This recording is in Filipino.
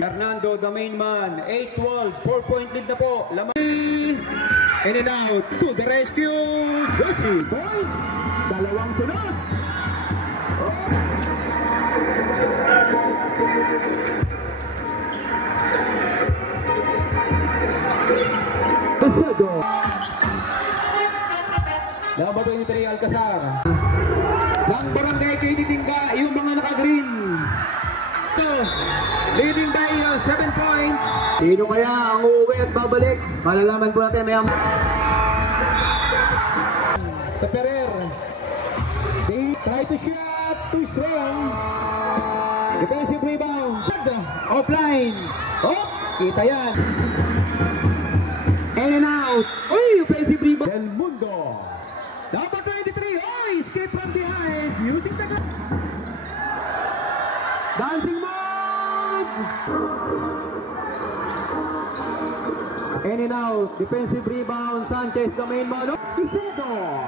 Fernando, the main man. 8-12. 4-point lead na po. Lamang. In and out. To the rescue. Josie. Points. Dalawang sunod. Pasado. Number 23, Alcazar. Ng barangay kay Titingga, yung mga naka-green. So, leading by 7 points. Sino kaya ang uuwi at babalik? Malalaman po natin mayang. Sa Ferrer. They try to shot. Too strong. Defensive rebound. Offline. Oh, kita yan. In and out. Uy, offensive rebound. Del Mundo. Number 23. Oh, escape from behind. Using the dancing move. In and out. Defensive rebound. Sanchez, the main man. Isidro.